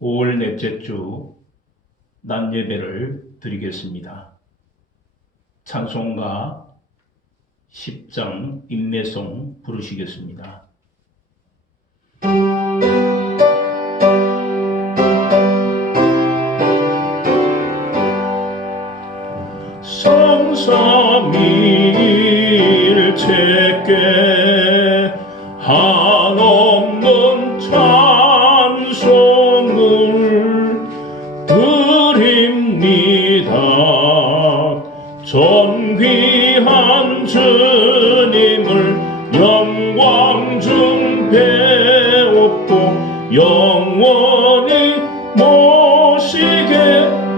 5월 넷째 주 낮 예배를 드리겠습니다. 찬송가 10장 인내송 부르시겠습니다. 성삼일체께 한없는 찬송을 드립니다. 존귀한 주님을 영광 중 배웠고 영원히 모시게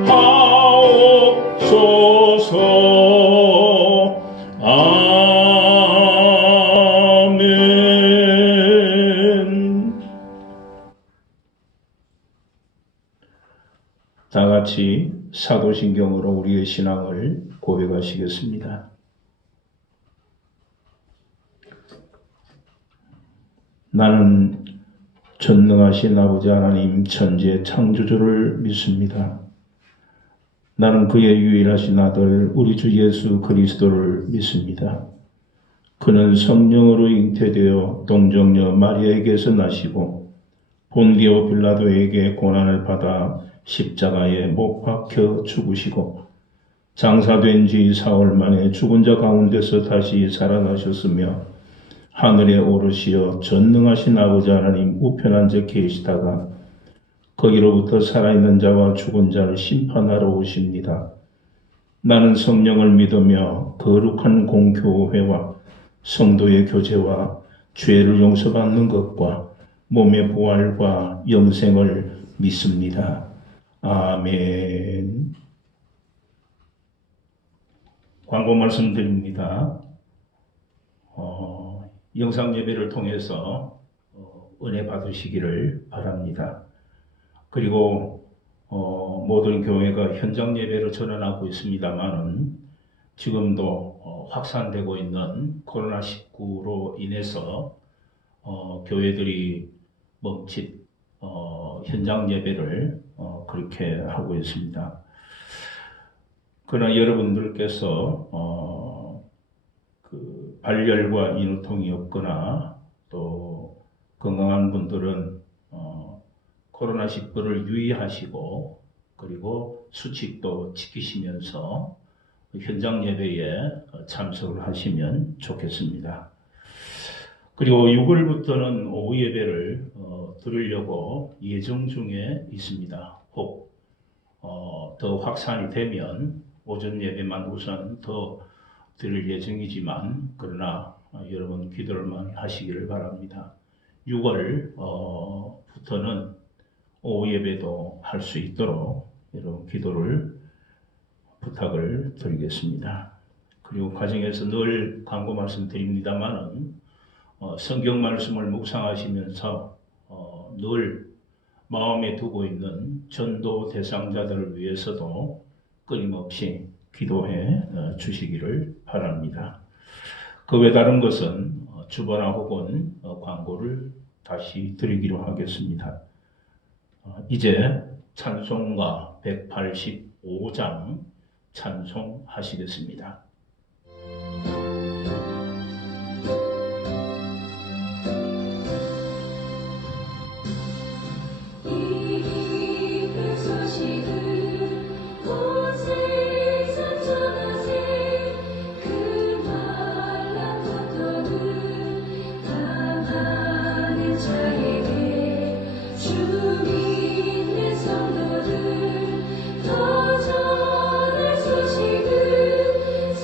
하옵소서. 아멘. 다 같이 사도신경으로 우리의 신앙을 고백하시겠습니다. 나는 전능하신 아버지 하나님 천지의 창조주를 믿습니다. 나는 그의 유일하신 아들 우리 주 예수 그리스도를 믿습니다. 그는 성령으로 잉태되어 동정녀 마리아에게서 나시고 본디오 빌라도에게 고난을 받아 십자가에 못 박혀 죽으시고 장사된 지 사흘 만에 죽은 자 가운데서 다시 살아나셨으며 하늘에 오르시어 전능하신 아버지 하나님 우편 앉아 계시다가 거기로부터 살아있는 자와 죽은 자를 심판하러 오십니다. 나는 성령을 믿으며 거룩한 공교회와 성도의 교제와 죄를 용서받는 것과 몸의 부활과 영생을 믿습니다. 아멘. 광고 말씀드립니다. 영상 예배를 통해서 은혜 받으시기를 바랍니다. 그리고 모든 교회가 현장 예배를 전환하고 있습니다만은 지금도 확산되고 있는 코로나19로 인해서 교회들이 멈칫 현장 예배를 그렇게 하고 있습니다. 그러나 여러분들께서 발열과 인후통이 없거나 또 건강한 분들은 코로나19를 유의하시고 그리고 수칙도 지키시면서 현장 예배에 참석을 하시면 좋겠습니다. 그리고 6월부터는 오후 예배를 드리려고 예정 중에 있습니다. 혹 더 확산이 되면 오전 예배만 우선 더 드릴 예정이지만 그러나 여러분 기도를 많이 하시기를 바랍니다. 6월부터는 오후 예배도 할 수 있도록 여러분 기도를 부탁을 드리겠습니다. 그리고 과정에서 늘 광고 말씀드립니다만은 성경 말씀을 묵상하시면서 늘 마음에 두고 있는 전도 대상자들을 위해서도 끊임없이 기도해 주시기를 바랍니다. 그 외 다른 것은 주보나 혹은 광고를 다시 드리기로 하겠습니다. 이제 찬송가 185장 찬송하시겠습니다. 더 전해 주시는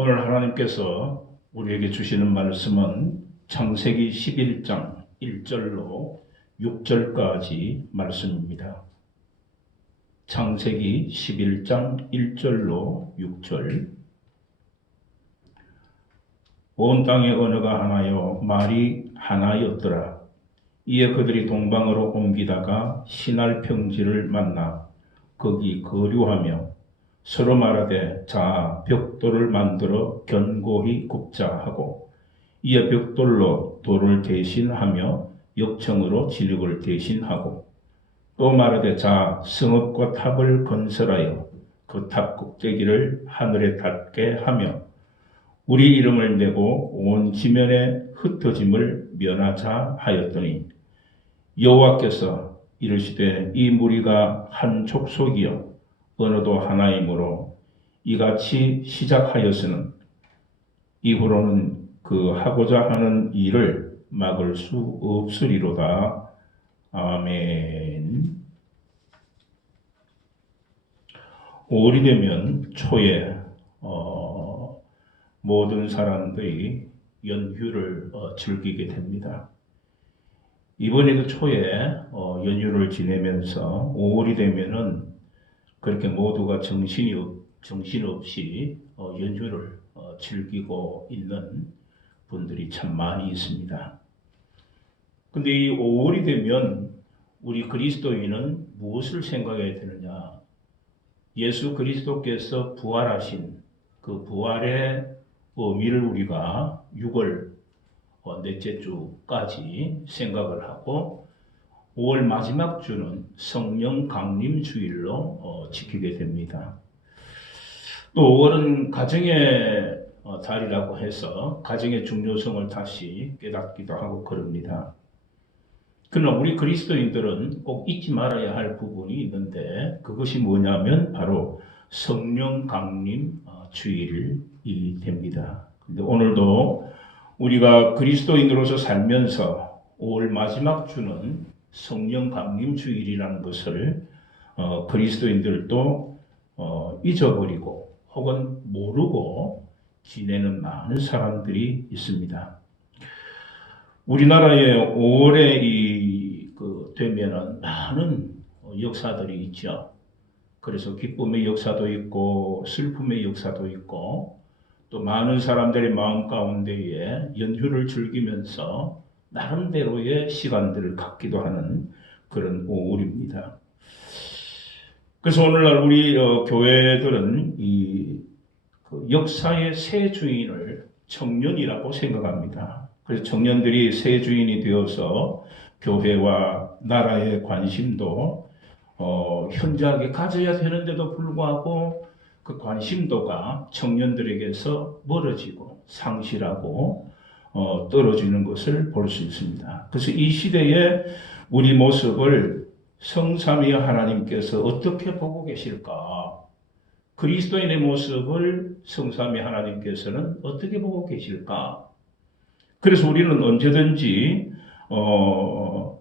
오늘 하나님께서 우리에게 주시는 말씀은 창세기 11장 1절로 6절까지 말씀입니다. 창세기 11장 1절로 6절. 온 땅의 언어가 하나요 말이 하나였더라. 이에 그들이 동방으로 옮기다가 시날 평지를 만나 거기 거류하며 서로 말하되 자 벽돌을 만들어 견고히 굽자 하고 이에 벽돌로 돌을 대신하며 역청으로 진흙을 대신하고 또 말하되 자 성읍과 탑을 건설하여 그 탑 꼭대기를 하늘에 닿게 하며 우리 이름을 내고 온 지면에 흩어짐을 면하자 하였더니 여호와께서 이르시되 이 무리가 한 족속이요 언어도 하나이므로 이같이 시작하여서는 이후로는 그 하고자 하는 일을 막을 수 없으리로다. 아멘. 5월이 되면 초에 모든 사람들이 연휴를 즐기게 됩니다. 이번에도 초에 연휴를 지내면서 5월이 되면은 그렇게 모두가 정신없이 연휴를 즐기고 있는 분들이 참 많이 있습니다. 근데 이 5월이 되면 우리 그리스도인은 무엇을 생각해야 되느냐? 예수 그리스도께서 부활하신 그 부활의 의미를 우리가 6월 넷째 주까지 생각을 하고 5월 마지막 주는 성령 강림 주일로 지키게 됩니다. 또 5월은 가정의 달이라고 해서 가정의 중요성을 다시 깨닫기도 하고 그럽니다. 그러나 우리 그리스도인들은 꼭 잊지 말아야 할 부분이 있는데 그것이 뭐냐면 바로 성령 강림 주일이 됩니다. 근데 오늘도 우리가 그리스도인으로서 살면서 5월 마지막 주는 성령 강림 주일이라는 것을 그리스도인들도 잊어버리고 혹은 모르고 지내는 많은 사람들이 있습니다. 우리나라에 5월에 되면은 많은 역사들이 있죠. 그래서 기쁨의 역사도 있고 슬픔의 역사도 있고 또 많은 사람들의 마음 가운데에 연휴를 즐기면서 나름대로의 시간들을 갖기도 하는 그런 5월입니다. 그래서 오늘날 우리 교회들은 그 역사의 새 주인을 청년이라고 생각합니다. 그래서 청년들이 새 주인이 되어서 교회와 나라의 관심도 현저하게 가져야 되는데도 불구하고 그 관심도가 청년들에게서 멀어지고 상실하고 떨어지는 것을 볼 수 있습니다. 그래서 이 시대에 우리 모습을 성삼위 하나님께서 어떻게 보고 계실까? 그리스도인의 모습을 성삼위 하나님께서는 어떻게 보고 계실까? 그래서 우리는 언제든지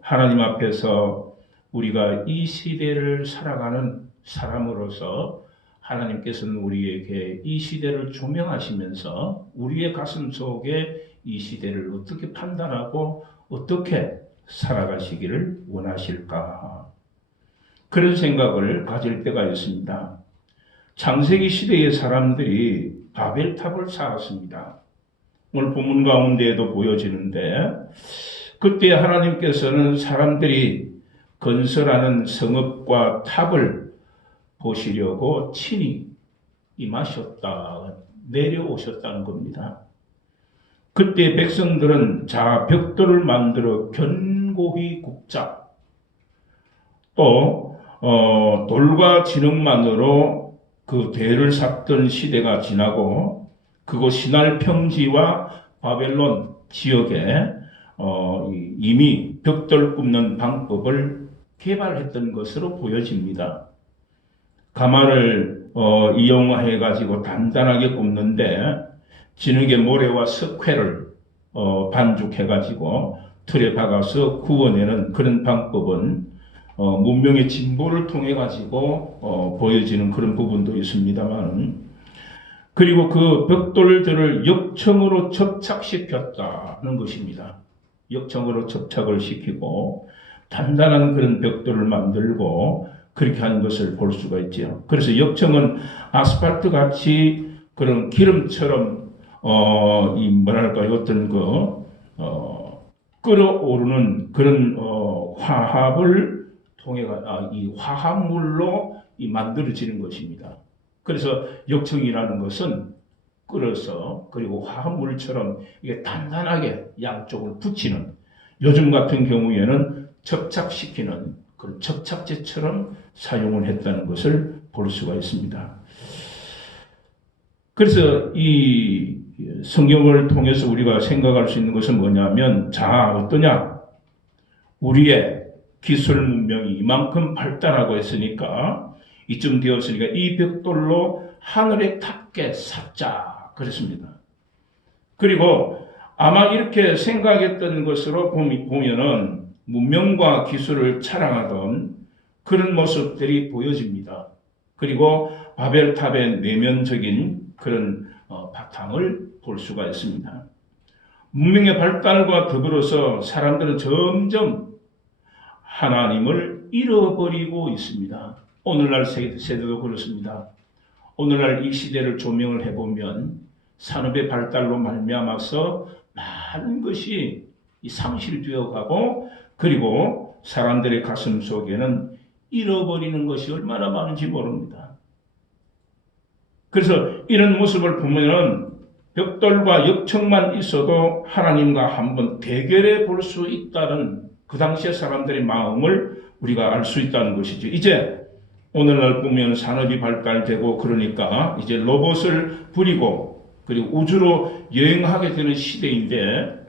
하나님 앞에서 우리가 이 시대를 살아가는 사람으로서 하나님께서는 우리에게 이 시대를 조명하시면서 우리의 가슴 속에 이 시대를 어떻게 판단하고 어떻게 살아가시기를 원하실까? 그런 생각을 가질 때가 있습니다. 창세기 시대의 사람들이 바벨탑을 쌓았습니다. 오늘 본문 가운데에도 보여지는데 그때 하나님께서는 사람들이 건설하는 성읍과 탑을 보시려고 친히 내려오셨다는 겁니다. 그때 백성들은 자 벽돌을 만들어 견고히 굽자. 또 돌과 진흙만으로 그 대를 쌓던 시대가 지나고 그곳 시날 평지와 바벨론 지역에 이미 벽돌 굽는 방법을 개발했던 것으로 보여집니다. 가마를 이용해 가지고 단단하게 굽는데 진흙에 모래와 석회를 반죽해 가지고 틀에 박아서 구워내는 그런 방법은 문명의 진보를 통해 가지고 보여지는 그런 부분도 있습니다만 그리고 그 벽돌들을 역청으로 접착시켰다는 것입니다. 역청으로 접착을 시키고 단단한 그런 벽돌을 만들고 그렇게 하는 것을 볼 수가 있죠. 그래서 역청은 아스팔트 같이 그런 기름처럼 이 뭐랄까 어떤 끓어오르는 그런 화합을 통해 이 화합물로 만들어지는 것입니다. 그래서 역청이라는 것은 끓어서 그리고 화합물처럼 이게 단단하게 양쪽을 붙이는, 요즘 같은 경우에는 접착시키는 그런 접착제처럼 사용을 했다는 것을 볼 수가 있습니다. 그래서 이 성경을 통해서 우리가 생각할 수 있는 것은 뭐냐면, 자, 어떠냐? 우리의 기술 문명이 이만큼 발달하고 있으니까, 이쯤 되었으니까 이 벽돌로 하늘에 닿게 삽자 그랬습니다. 그리고 아마 이렇게 생각했던 것으로 보면은 문명과 기술을 자랑하던 그런 모습들이 보여집니다. 그리고 바벨탑의 내면적인 그런 바탕을 볼 수가 있습니다. 문명의 발달과 더불어서 사람들은 점점 하나님을 잃어버리고 있습니다. 오늘날 세대도 그렇습니다. 오늘날 이 시대를 조명을 해보면 산업의 발달로 말미암아서 많은 것이 상실되어 가고, 그리고 사람들의 가슴 속에는 잃어버리는 것이 얼마나 많은지 모릅니다. 그래서 이런 모습을 보면은 벽돌과 역청만 있어도 하나님과 한번 대결해 볼 수 있다는 그 당시의 사람들의 마음을 우리가 알 수 있다는 것이죠. 이제 오늘날 보면 산업이 발달되고 그러니까 이제 로봇을 부리고 그리고 우주로 여행하게 되는 시대인데,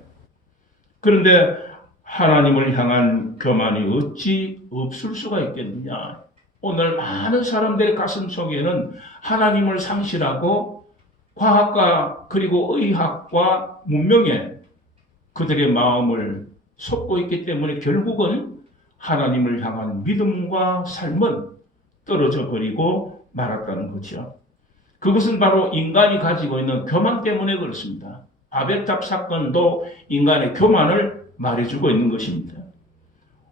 그런데 하나님을 향한 교만이 어찌 없을 수가 있겠느냐. 오늘 많은 사람들의 가슴 속에는 하나님을 상실하고 과학과 그리고 의학과 문명에 그들의 마음을 쏟고 있기 때문에 결국은 하나님을 향한 믿음과 삶은 떨어져 버리고 말았다는 거죠. 그것은 바로 인간이 가지고 있는 교만 때문에 그렇습니다. 바벨탑 사건도 인간의 교만을 말해주고 있는 것입니다.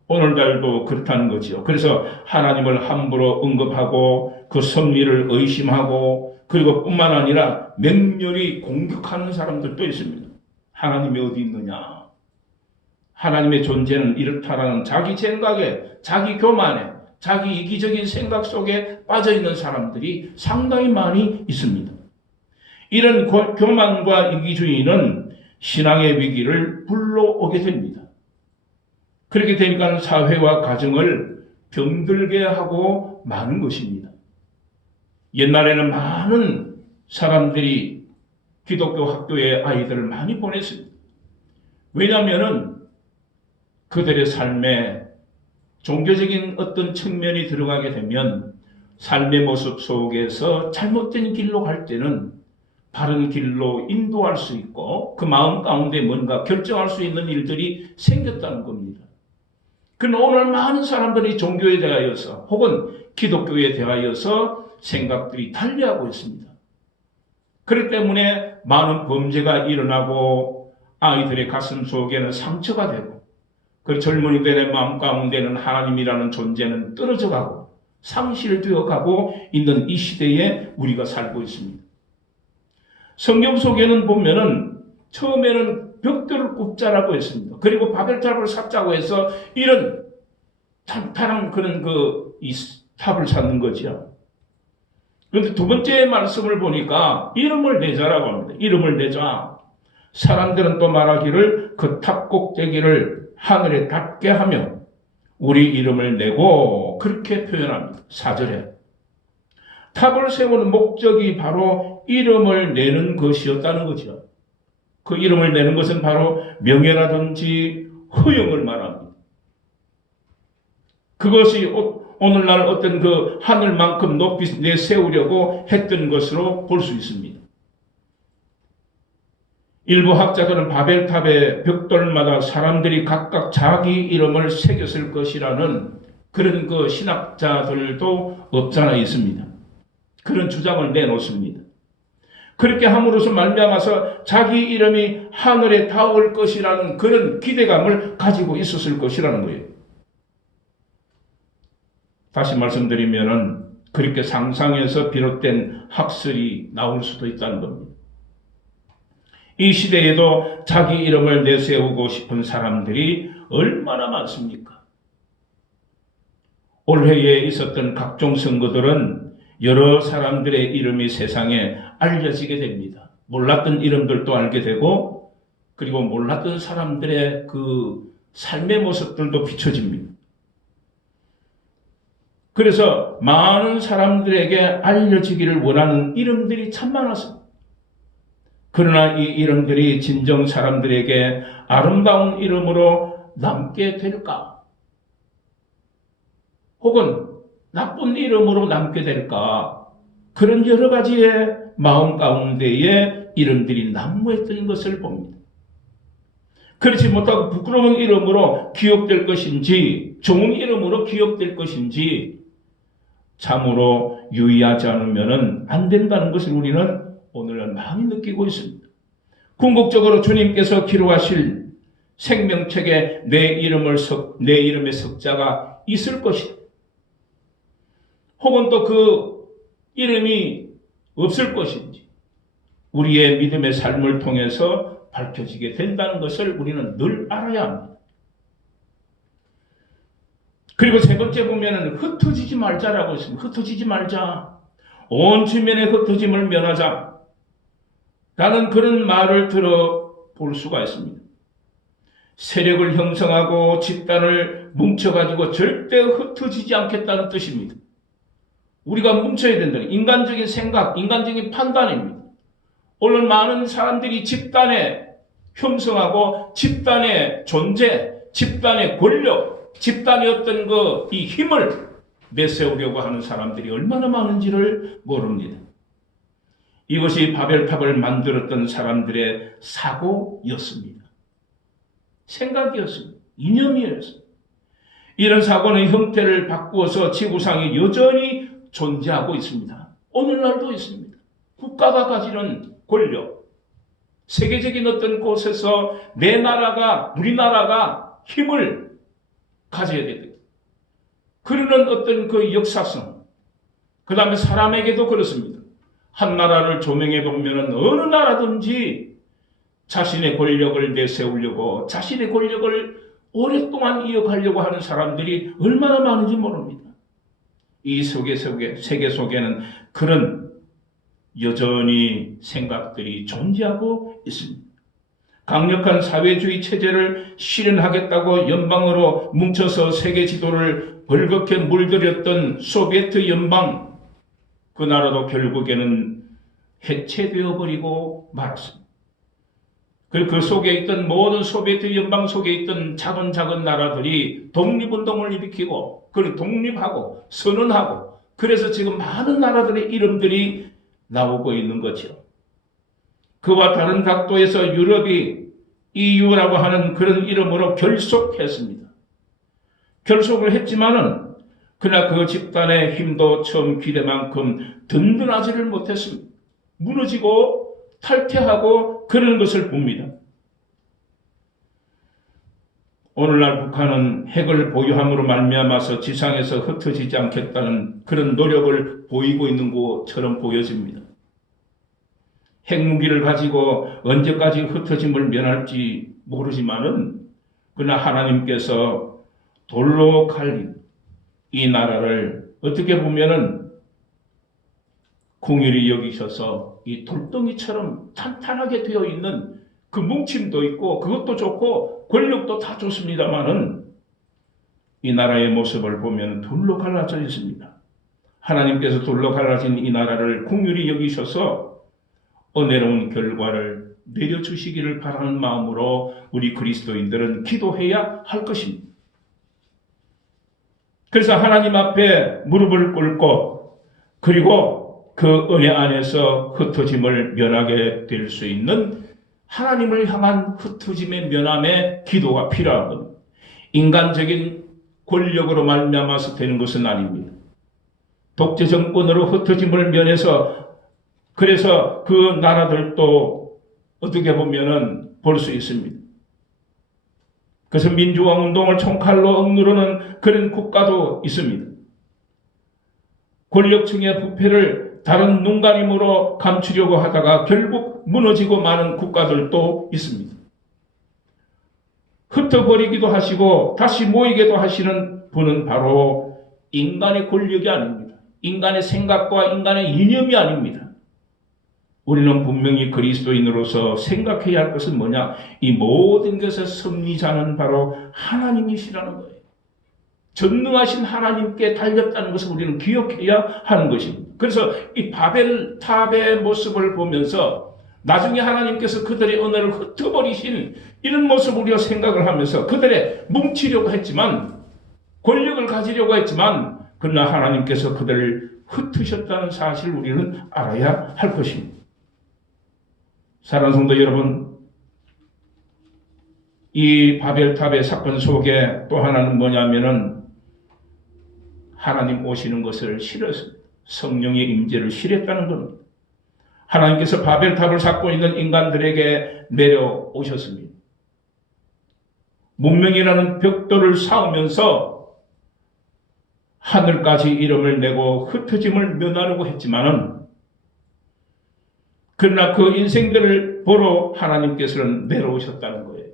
오늘날도 그렇다는 거죠. 그래서 하나님을 함부로 언급하고 그 섭리를 의심하고 그리고 뿐만 아니라 맹렬히 공격하는 사람들도 있습니다. 하나님이 어디 있느냐? 하나님의 존재는 이렇다라는 자기 생각에, 자기 교만에, 자기 이기적인 생각 속에 빠져있는 사람들이 상당히 많이 있습니다. 이런 교만과 이기주의는 신앙의 위기를 불러오게 됩니다. 그렇게 되니까 사회와 가정을 병들게 하고 마는 것입니다. 옛날에는 많은 사람들이 기독교 학교에 아이들을 많이 보냈습니다. 왜냐하면 그들의 삶에 종교적인 어떤 측면이 들어가게 되면 삶의 모습 속에서 잘못된 길로 갈 때는 바른 길로 인도할 수 있고 그 마음 가운데 뭔가 결정할 수 있는 일들이 생겼다는 겁니다. 그러나 오늘 많은 사람들이 종교에 대하여서 혹은 기독교에 대하여서 생각들이 달리하고 있습니다. 그렇기 때문에 많은 범죄가 일어나고 아이들의 가슴 속에는 상처가 되고 그 젊은이들의 마음 가운데는 하나님이라는 존재는 떨어져가고 상실되어 가고 있는 이 시대에 우리가 살고 있습니다. 성경 속에는 보면은 처음에는 벽돌을 굽자라고 했습니다. 그리고 바벨탑을 쌓자고 해서 이런 탄탄한 그런 이 탑을 쌓는 거죠. 그런데 두 번째 말씀을 보니까 이름을 내자라고 합니다. 이름을 내자. 사람들은 또 말하기를 그 탑 꼭대기를 하늘에 닿게 하며 우리 이름을 내고 그렇게 표현합니다. 4절에. 탑을 세우는 목적이 바로 이름을 내는 것이었다는 거죠. 그 이름을 내는 것은 바로 명예라든지 허영을 말합니다. 그것이 오늘날 어떤 그 하늘만큼 높이 내세우려고 했던 것으로 볼 수 있습니다. 일부 학자들은 바벨탑의 벽돌마다 사람들이 각각 자기 이름을 새겼을 것이라는 그런 그 신학자들도 없잖아 있습니다. 그런 주장을 내놓습니다. 그렇게 함으로써 말미암아서 자기 이름이 하늘에 닿을 것이라는 그런 기대감을 가지고 있었을 것이라는 거예요. 다시 말씀드리면은 그렇게 상상해서 비롯된 학설이 나올 수도 있다는 겁니다. 이 시대에도 자기 이름을 내세우고 싶은 사람들이 얼마나 많습니까? 올해에 있었던 각종 선거들은 여러 사람들의 이름이 세상에 알려지게 됩니다. 몰랐던 이름들도 알게 되고, 그리고 몰랐던 사람들의 그 삶의 모습들도 비춰집니다. 그래서 많은 사람들에게 알려지기를 원하는 이름들이 참 많았습니다. 그러나 이 이름들이 진정 사람들에게 아름다운 이름으로 남게 될까? 혹은 나쁜 이름으로 남게 될까? 그런 여러 가지의 마음 가운데에 이름들이 난무했던 것을 봅니다. 그렇지 못하고 부끄러운 이름으로 기억될 것인지, 좋은 이름으로 기억될 것인지 참으로 유의하지 않으면 안 된다는 것을 우리는 오늘은 많이 느끼고 있습니다. 궁극적으로 주님께서 기록하실 생명책에 내 이름의 석자가 있을 것이다. 혹은 또 그 이름이 없을 것인지 우리의 믿음의 삶을 통해서 밝혀지게 된다는 것을 우리는 늘 알아야 합니다. 그리고 세 번째 보면은 흩어지지 말자라고 했습니다. 흩어지지 말자. 온 주변에 흩어짐을 면하자. 라는 그런 말을 들어볼 수가 있습니다. 세력을 형성하고 집단을 뭉쳐가지고 절대 흩어지지 않겠다는 뜻입니다. 우리가 뭉쳐야 된다는 인간적인 생각, 인간적인 판단입니다. 오늘 많은 사람들이 집단에 형성하고 집단의 존재, 집단의 권력, 집단의 어떤 이 힘을 내세우려고 하는 사람들이 얼마나 많은지를 모릅니다. 이것이 바벨탑을 만들었던 사람들의 사고였습니다. 생각이었습니다. 이념이었습니다. 이런 사고는 형태를 바꾸어서 지구상에 여전히 존재하고 있습니다. 오늘날도 있습니다. 국가가 가지는 권력, 세계적인 어떤 곳에서 내 나라가, 우리나라가 힘을 가져야 됩니다. 그러는 어떤 그 역사성, 그 다음에 사람에게도 그렇습니다. 한 나라를 조명해 보면 어느 나라든지 자신의 권력을 내세우려고, 자신의 권력을 오랫동안 이어가려고 하는 사람들이 얼마나 많은지 모릅니다. 이 세계 속에는 그런 여전히 생각들이 존재하고 있습니다. 강력한 사회주의 체제를 실현하겠다고 연방으로 뭉쳐서 세계 지도를 벌겋게 물들였던 소비에트 연방, 그 나라도 결국에는 해체되어 버리고 말았습니다. 그리고 그 속에 있던 모든 소비에트 연방 속에 있던 작은 나라들이 독립운동을 일으키고 그걸 독립하고 선언하고, 그래서 지금 많은 나라들의 이름들이 나오고 있는 거죠. 그와 다른 각도에서 유럽이 EU라고 하는 그런 이름으로 결속했습니다. 결속을 했지만은 그러나 그 집단의 힘도 처음 기대만큼 든든하지를 못했습니다. 무너지고 탈퇴하고 그러는 것을 봅니다. 오늘날 북한은 핵을 보유함으로 말미암아서 지상에서 흩어지지 않겠다는 그런 노력을 보이고 있는 것처럼 보여집니다. 핵무기를 가지고 언제까지 흩어짐을 면할지 모르지만은 그러나 하나님께서 돌로 갈린 이 나라를 어떻게 보면은 긍휼히 여기셔서 이 돌덩이처럼 탄탄하게 되어 있는 그 뭉침도 있고 그것도 좋고 권력도 다 좋습니다만은 이 나라의 모습을 보면 돌로 갈라져 있습니다. 하나님께서 돌로 갈라진 이 나라를 긍휼히 여기셔서 은혜로운 결과를 내려주시기를 바라는 마음으로 우리 그리스도인들은 기도해야 할 것입니다. 그래서 하나님 앞에 무릎을 꿇고 그리고 그 은혜 안에서 흩어짐을 면하게 될 수 있는 하나님을 향한 흩어짐의 면함의 기도가 필요한 겁니다. 인간적인 권력으로 말미암아서 되는 것은 아닙니다. 독재 정권으로 흩어짐을 면해서 그래서 그 나라들도 어떻게 보면은 볼 수 있습니다. 그래서 민주화 운동을 총칼로 억누르는 그런 국가도 있습니다. 권력층의 부패를 다른 눈가림으로 감추려고 하다가 결국 무너지고 마는 국가들도 있습니다. 흩어버리기도 하시고 다시 모이기도 하시는 분은 바로 인간의 권력이 아닙니다. 인간의 생각과 인간의 이념이 아닙니다. 우리는 분명히 그리스도인으로서 생각해야 할 것은 뭐냐? 이 모든 것의 섭리자는 바로 하나님이시라는 거예요. 전능하신 하나님께 달렸다는 것을 우리는 기억해야 하는 것입니다. 그래서 이 바벨 탑의 모습을 보면서 나중에 하나님께서 그들의 언어를 흩어버리신 이런 모습을 우리가 생각을 하면서 그들의 뭉치려고 했지만, 권력을 가지려고 했지만, 그러나 하나님께서 그들을 흩으셨다는 사실을 우리는 알아야 할 것입니다. 사랑하는 성도 여러분, 이 바벨탑의 사건 속에 또 하나는 뭐냐면은 하나님 오시는 것을 싫었습니다. 성령의 임재를 싫어했다는 겁니다. 하나님께서 바벨탑을 쌓고 있는 인간들에게 내려오셨습니다. 문명이라는 벽돌을 쌓으면서 하늘까지 이름을 내고 흩어짐을 면하려고 했지만은, 그러나 그 인생들을 보러 하나님께서는 내려오셨다는 거예요.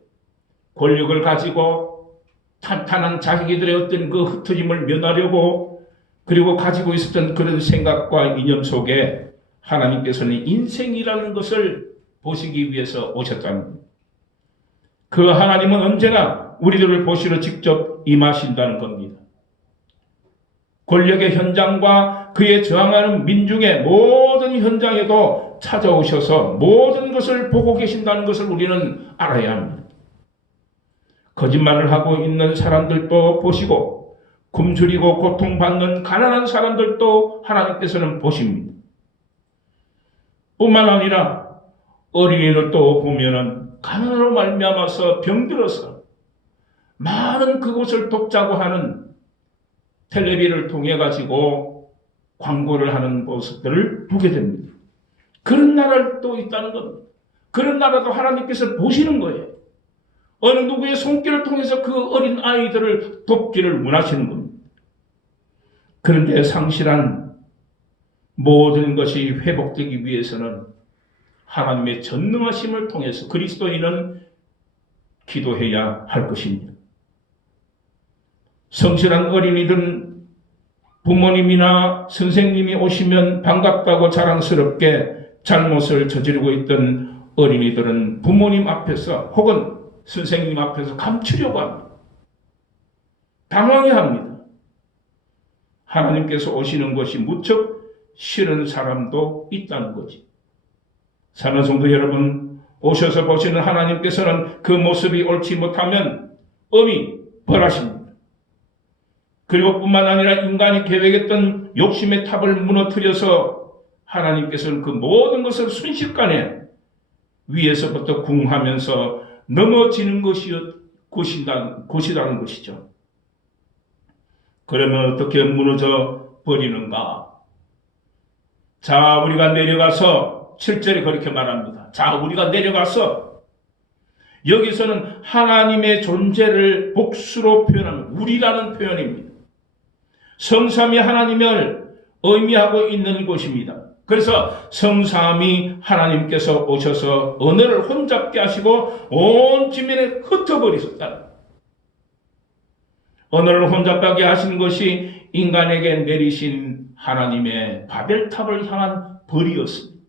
권력을 가지고 탄탄한 자기들의 어떤 그 흩어짐을 면하려고, 그리고 가지고 있었던 그런 생각과 이념 속에 하나님께서는 인생이라는 것을 보시기 위해서 오셨다는 겁니다. 그 하나님은 언제나 우리들을 보시러 직접 임하신다는 겁니다. 권력의 현장과 그에 저항하는 민중의 모든 현장에도 찾아오셔서 모든 것을 보고 계신다는 것을 우리는 알아야 합니다. 거짓말을 하고 있는 사람들도 보시고, 굶주리고 고통받는 가난한 사람들도 하나님께서는 보십니다. 뿐만 아니라 어린이를 또 보면은 가난으로 말미암아서 병들어서 많은 그곳을 돕자고 하는 텔레비를 통해 가지고 광고를 하는 모습들을 보게 됩니다. 그런 나라도 있다는 겁니다. 그런 나라도 하나님께서 보시는 거예요. 어느 누구의 손길을 통해서 그 어린 아이들을 돕기를 원하시는 겁니다. 그런데 상실한 모든 것이 회복되기 위해서는 하나님의 전능하심을 통해서 그리스도인은 기도해야 할 것입니다. 성실한 어린이들은 부모님이나 선생님이 오시면 반갑다고 자랑스럽게 잘못을 저지르고 있던 어린이들은 부모님 앞에서 혹은 선생님 앞에서 감추려고 합니다. 당황해합니다. 하나님께서 오시는 것이 무척 싫은 사람도 있다는 거지. 사랑하는 성도 여러분, 오셔서 보시는 하나님께서는 그 모습이 옳지 못하면 엄히 벌하십니다. 그리고 뿐만 아니라 인간이 계획했던 욕심의 탑을 무너뜨려서 하나님께서는 그 모든 것을 순식간에 위에서부터 궁하면서 넘어지는 것이라는 것이죠. 그러면 어떻게 무너져 버리는가? 자, 우리가 내려가서 7절에 그렇게 말합니다. 자, 우리가 내려가서, 여기서는 하나님의 존재를 복수로 표현하는 우리라는 표현입니다. 성삼위 하나님을 의미하고 있는 곳입니다. 그래서 성삼위 하나님께서 오셔서 언어를 혼잡게 하시고 온 지면에 흩어버리셨다. 언어를 혼잡하게 하신 것이 인간에게 내리신 하나님의 바벨탑을 향한 벌이었습니다.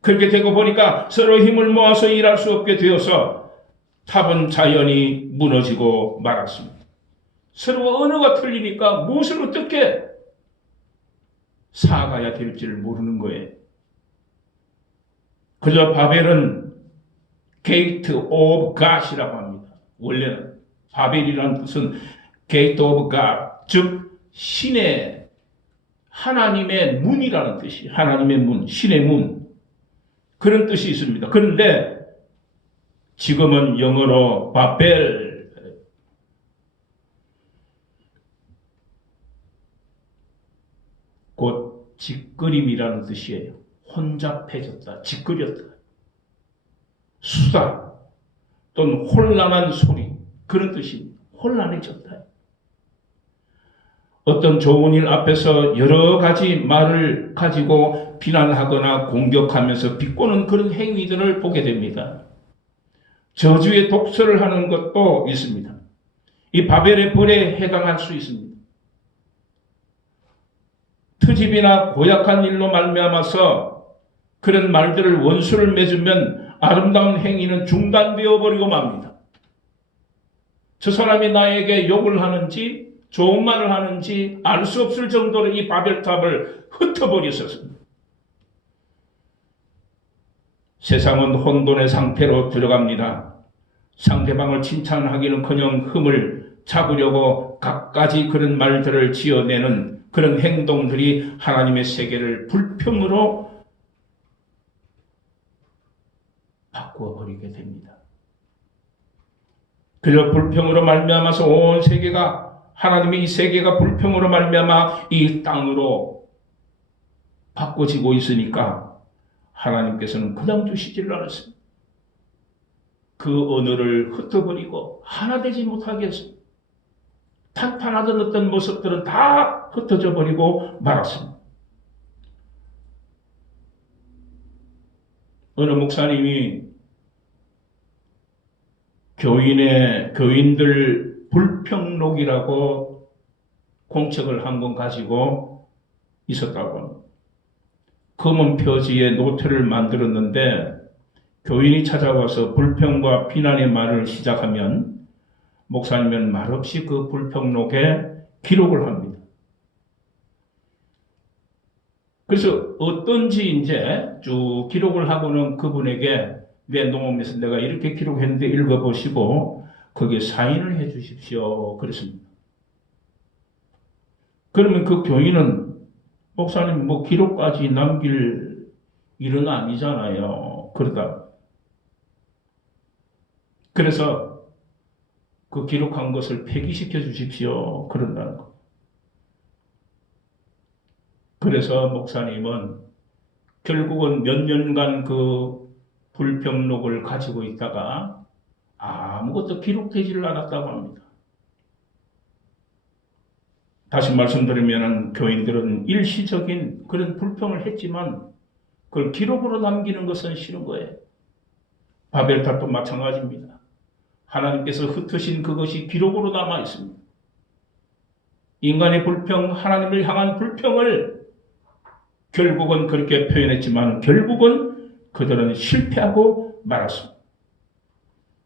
그렇게 되고 보니까 서로 힘을 모아서 일할 수 없게 되어서 탑은 자연히 무너지고 말았습니다. 서로 언어가 틀리니까 무엇을 어떻게 사가야 될지를 모르는 거예요. 그저 바벨은 게이트 오브 갓이라고 합니다. 원래는 바벨이라는 뜻은 게이트 오브 갓, 즉 신의, 하나님의 문이라는 뜻이에요. 하나님의 문, 신의 문, 그런 뜻이 있습니다. 그런데 지금은 영어로 바벨, 곧 짓그림이라는 뜻이에요. 혼잡해졌다, 짓거렸다, 수다 또는 혼란한 소리, 그런 뜻입니다. 혼란해졌다. 어떤 좋은 일 앞에서 여러 가지 말을 가지고 비난하거나 공격하면서 비꼬는 그런 행위들을 보게 됩니다. 저주의 독설을 하는 것도 있습니다. 이 바벨의 벌에 해당할 수 있습니다. 트집이나 고약한 일로 말미암아서 그런 말들을 원수를 맺으면 아름다운 행위는 중단되어 버리고 맙니다. 저 사람이 나에게 욕을 하는지 좋은 말을 하는지 알 수 없을 정도로 이 바벨탑을 흩어버렸었습니다. 세상은 혼돈의 상태로 들어갑니다. 상대방을 칭찬하기는커녕 흠을 잡으려고 갖가지 그런 말들을 지어내는 그런 행동들이 하나님의 세계를 불평으로 바꾸어버리게 됩니다. 그저 불평으로 말미암아서 온 세계가, 하나님의 이 세계가 불평으로 말미암아 이 땅으로 바꿔지고 있으니까 하나님께서는 그냥 두시지를 않았습니다. 그 언어를 흩어버리고 하나 되지 못하게 했습니다. 탄탄하던 어떤 모습들은 다 흩어져 버리고 말았습니다. 어느 목사님이 교인들 불평록이라고 공책을 한 권 가지고 있었다고 합니다. 검은 표지에 노트를 만들었는데 교인이 찾아와서 불평과 비난의 말을 시작하면 목사님은 말없이 그 불평록에 기록을 합니다. 그래서 어떤지 이제 쭉 기록을 하고는 그분에게 내 농업에서 내가 이렇게 기록했는데 읽어보시고 거기에 사인을 해 주십시오. 그랬습니다. 그러면 그 교인은 목사님 뭐 기록까지 남길 일은 아니잖아요. 그래서 그 기록한 것을 폐기시켜 주십시오. 그런다는 거. 그래서 목사님은 결국은 몇 년간 그 불평록을 가지고 있다가 아무것도 기록되지를 않았다고 합니다. 다시 말씀드리면 교인들은 일시적인 그런 불평을 했지만 그걸 기록으로 남기는 것은 싫은 거예요. 바벨탑도 마찬가지입니다. 하나님께서 흩으신 그것이 기록으로 남아 있습니다. 인간의 불평, 하나님을 향한 불평을 결국은 그렇게 표현했지만 결국은 그들은 실패하고 말았습니다.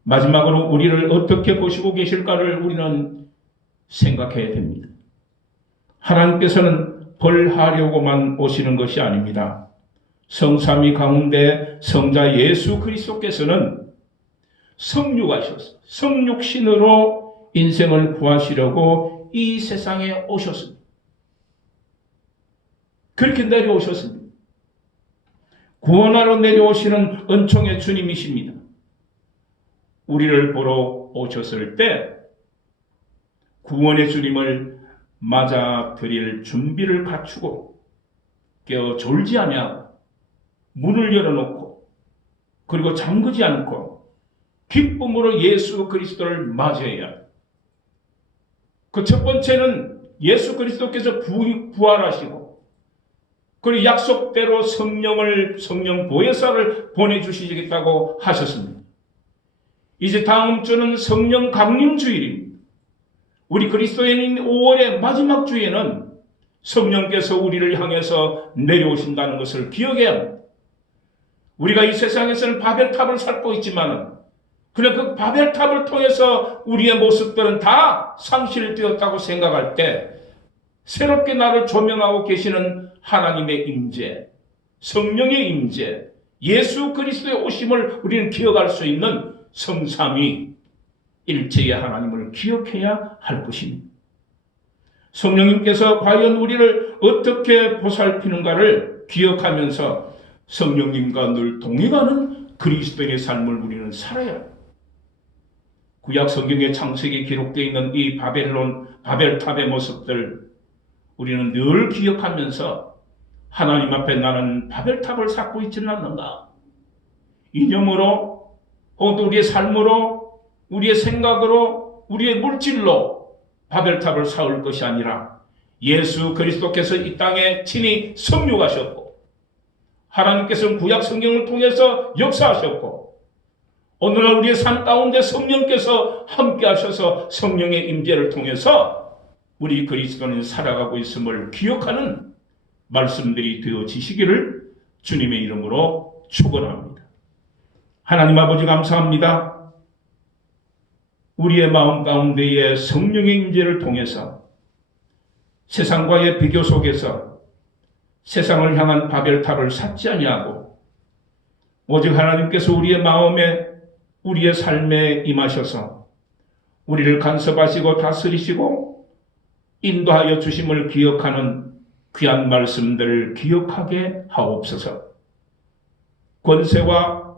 마지막으로 우리를 어떻게 보시고 계실까를 우리는 생각해야 됩니다. 하나님께서는 벌하려고만 오시는 것이 아닙니다. 성삼위 가운데 성자 예수 그리스도께서는 성육하셔서 성육신으로 인생을 구하시려고 이 세상에 오셨습니다. 그렇게 내려오셨습니다. 구원하러 내려오시는 은총의 주님이십니다. 우리를 보러 오셨을 때 구원의 주님을 맞아들일 준비를 갖추고 깨어 졸지 아니하고 문을 열어놓고 그리고 잠그지 않고 기쁨으로 예수 그리스도를 맞이해야 합니다. 그 첫 번째는 예수 그리스도께서 부활하시고 그리고 약속대로 성령 보혜사를 보내주시겠다고 하셨습니다. 이제 다음 주는 성령 강림 주일입니다. 우리 그리스도인인 5월의 마지막 주에는 성령께서 우리를 향해서 내려오신다는 것을 기억해야 합니다. 우리가 이 세상에서는 바벨탑을 쌓고 있지만 그러나 그 바벨탑을 통해서 우리의 모습들은 다 상실되었다고 생각할 때 새롭게 나를 조명하고 계시는 하나님의 임재, 성령의 임재, 예수 그리스도의 오심을 우리는 기억할 수 있는 성삼위 일체의 하나님을 기억해야 할 것입니다. 성령님께서 과연 우리를 어떻게 보살피는가를 기억하면서 성령님과 늘 동행하는 그리스도인의 삶을 우리는 살아야 합니다. 구약 성경의 창세기에 기록되어 있는 이 바벨탑의 모습들 우리는 늘 기억하면서 하나님 앞에 나는 바벨탑을 쌓고 있지는 않는가? 이념으로, 혹은 우리의 삶으로, 우리의 생각으로, 우리의 물질로 바벨탑을 쌓을 것이 아니라 예수 그리스도께서 이 땅에 친히 성육하셨고, 하나님께서는 구약 성경을 통해서 역사하셨고, 오늘날 우리의 삶 가운데 성령께서 함께 하셔서 성령의 임재를 통해서 우리 그리스도는 살아가고 있음을 기억하는 말씀들이 되어지시기를 주님의 이름으로 축원합니다. 하나님 아버지 감사합니다. 우리의 마음 가운데에 성령의 임재를 통해서 세상과의 비교 속에서 세상을 향한 바벨탑을 쌓지 아니하고 오직 하나님께서 우리의 마음에 우리의 삶에 임하셔서 우리를 간섭하시고 다스리시고 인도하여 주심을 기억하는 귀한 말씀들을 기억하게 하옵소서. 권세와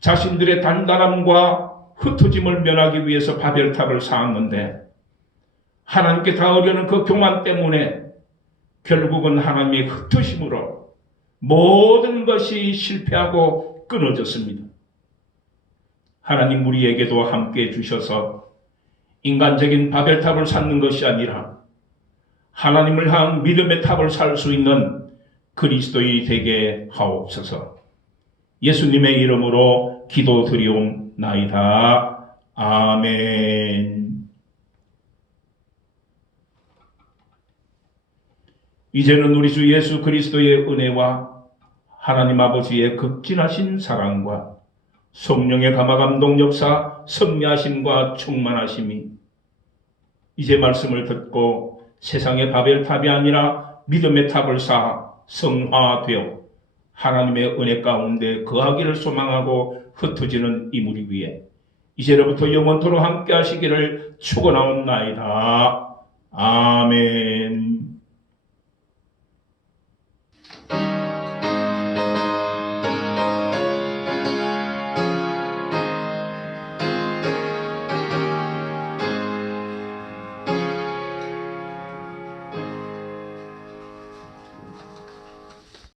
자신들의 단단함과 흩어짐을 면하기 위해서 바벨탑을 쌓았는데 하나님께 닿으려는 그 교만 때문에 결국은 하나님의 흩어심으로 모든 것이 실패하고 끊어졌습니다. 하나님 우리에게도 함께 주셔서 인간적인 바벨탑을 쌓는 것이 아니라 하나님을 향한 믿음의 탑을 살 수 있는 그리스도인이 되게 하옵소서. 예수님의 이름으로 기도드리옵나이다. 아멘. 이제는 우리 주 예수 그리스도의 은혜와 하나님 아버지의 극진하신 사랑과 성령의 감화감동 역사 섭리하심과 충만하심이 이제 말씀을 듣고 세상의 바벨탑이 아니라 믿음의 탑을 쌓아 성화되어 하나님의 은혜 가운데 거하기를 소망하고 흩어지는 이 무리 위에 이제로부터 영원토록 함께 하시기를 축원하옵나이다. 아멘.